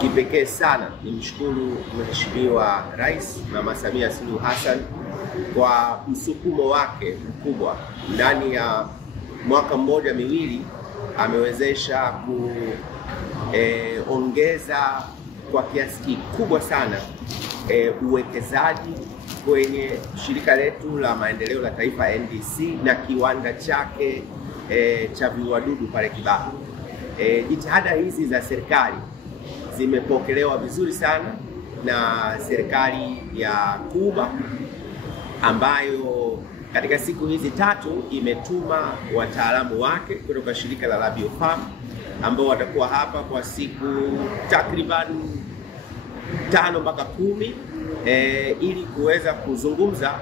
Kipekee sana nimshukuru Mheshimiwa Rais Mama Samia Suluhu Hassan kwa msukumo wake mkubwa. Ndani ya mwaka mmoja miwili amewezesha kuongeza kwa kiasi kikubwa sana uwekezaji kwenye shirika letu la maendeleo la taifa NDC na kiwanda chake cha viuadudu pale Kibaha. Jitihada hizi za serikali zimepokelewa vizuri sana na serikali ya Cuba, ambayo katika siku hizi tatu imetuma wataalamu wake kutoka shirika la LabioPharm ambao watakuwa hapa kwa siku takriban 5 mpaka 10 ili kuweza kuzungumza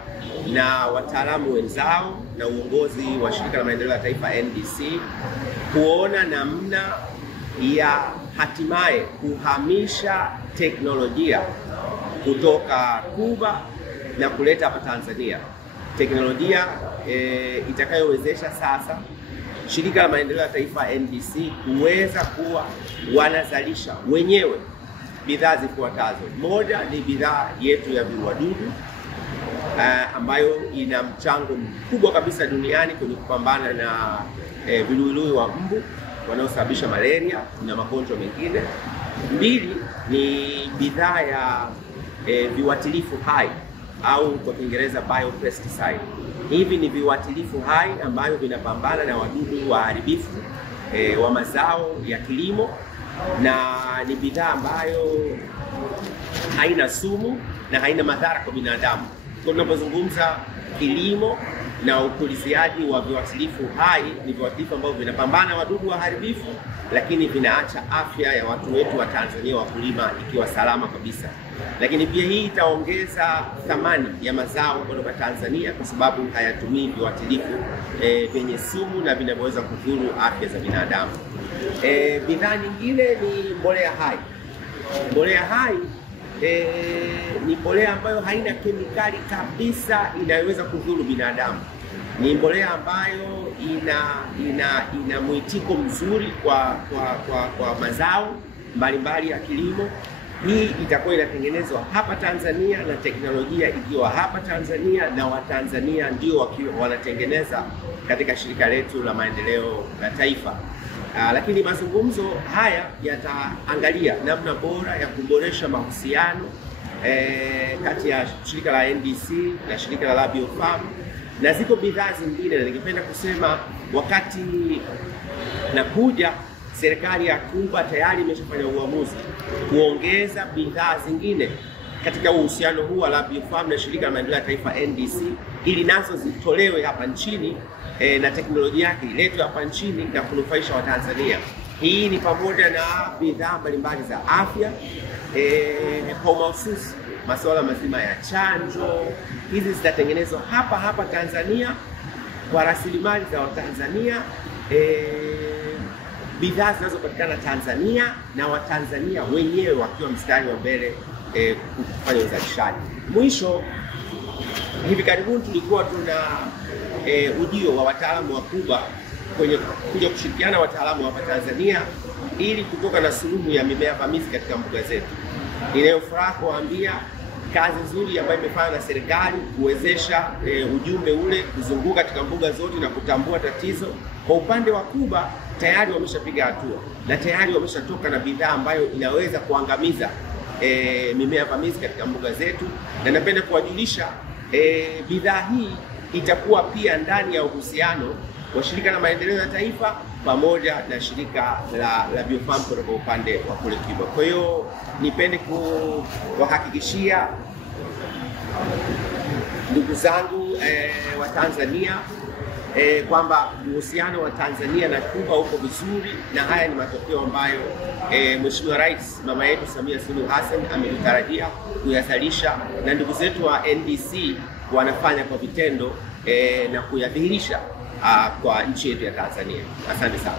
na wataalamu wenzao na uongozi wa shirika la maendeleo ya taifa NDC kuona namna ya hatimaye kuhamisha teknolojia kutoka Cuba na kuleta hapa Tanzania. Teknolojia itakayowezesha sasa shirika la maendeleo ya taifa NDC kuweza kuwa wanazalisha wenyewe bidhaa zifuatazo. Moja ni bidhaa yetu ya viuadudu ambayo ina mchango mkubwa kabisa duniani kwenye kupambana na viluilui wa mbu wanaosababisha malaria na magonjwa mengine. Mbili ni bidhaa ya viuatilifu hai au kwa Kiingereza biopesticide. Hivi ni viuatilifu hai ambavyo vinapambana na wadudu waharibifu wa mazao ya kilimo, na ni bidhaa ambayo haina sumu na haina madhara kwa binadamu. Kwa tunapozungumza kilimo na upuliziaji wa viuatilifu hai, ni viuatilifu ambavyo vinapambana na wadudu waharibifu, lakini vinaacha afya ya watu wetu wa Tanzania wakulima ikiwa salama kabisa. Lakini pia hii itaongeza thamani ya mazao kutoka Tanzania kwa sababu hayatumii viuatilifu vyenye sumu na vinavyoweza kudhuru afya za binadamu. Bidhaa nyingine ni mbolea hai. Mbolea hai ni mbolea ambayo haina kemikali kabisa inayoweza kudhuru binadamu. Ni mbolea ambayo ina mwitiko mzuri kwa mazao mbalimbali ya kilimo. Hii itakuwa inatengenezwa hapa Tanzania na teknolojia ikiwa hapa Tanzania, na Watanzania ndio wakiwa wanatengeneza katika shirika letu la maendeleo la taifa. Lakini mazungumzo haya yataangalia namna bora ya kuboresha mahusiano kati ya shirika la NDC na shirika la LabioPharm, na ziko bidhaa zingine. Na ningependa kusema wakati nakuja, serikali ya Cuba tayari imeshafanya uamuzi kuongeza bidhaa zingine katika uhusiano huu wa LabioPharm na shirika la maendeleo ya taifa NDC, ili nazo zitolewe hapa nchini na teknolojia yake iletwe hapa nchini na kunufaisha Watanzania. Hii ni pamoja na bidhaa mbalimbali za afya, kwa mahususi masuala mazima ya chanjo. Hizi zitatengenezwa hapa Tanzania kwa rasilimali za Watanzania, bidhaa zinazopatikana Tanzania na Watanzania wenyewe wakiwa mstari wa mbele kufanya uzalishaji. Mwisho, hivi karibuni tulikuwa tuna ujio wa wataalamu wa Cuba kuja kushirikiana na wataalamu hapa Tanzania ili kutoka na suluhu ya mimea vamizi katika mbuga zetu. Ninayofuraha kuambia kazi nzuri ambayo imefanywa na serikali kuwezesha ujumbe ule kuzunguka katika mbuga zote na kutambua tatizo. Kwa upande wa Cuba tayari wameshapiga hatua na tayari wameshatoka na bidhaa ambayo inaweza kuangamiza mimea vamizi katika mbuga zetu, na napenda kuwajulisha bidhaa hii itakuwa pia ndani ya uhusiano wa shirika la maendeleo ya taifa pamoja na shirika la LabioPharm kutoka upande wa kule Cuba. Kwa hiyo nipende kuwahakikishia ndugu zangu wa Tanzania kwamba uhusiano wa Tanzania na Cuba uko vizuri, na haya ni matokeo ambayo Mheshimiwa Rais Mama yetu Samia Suluhu Hassan ametarajia kuyazalisha, na ndugu zetu wa NDC wanafanya kwa vitendo na kuyadhihirisha kwa nchi yetu ya Tanzania. Asante sana.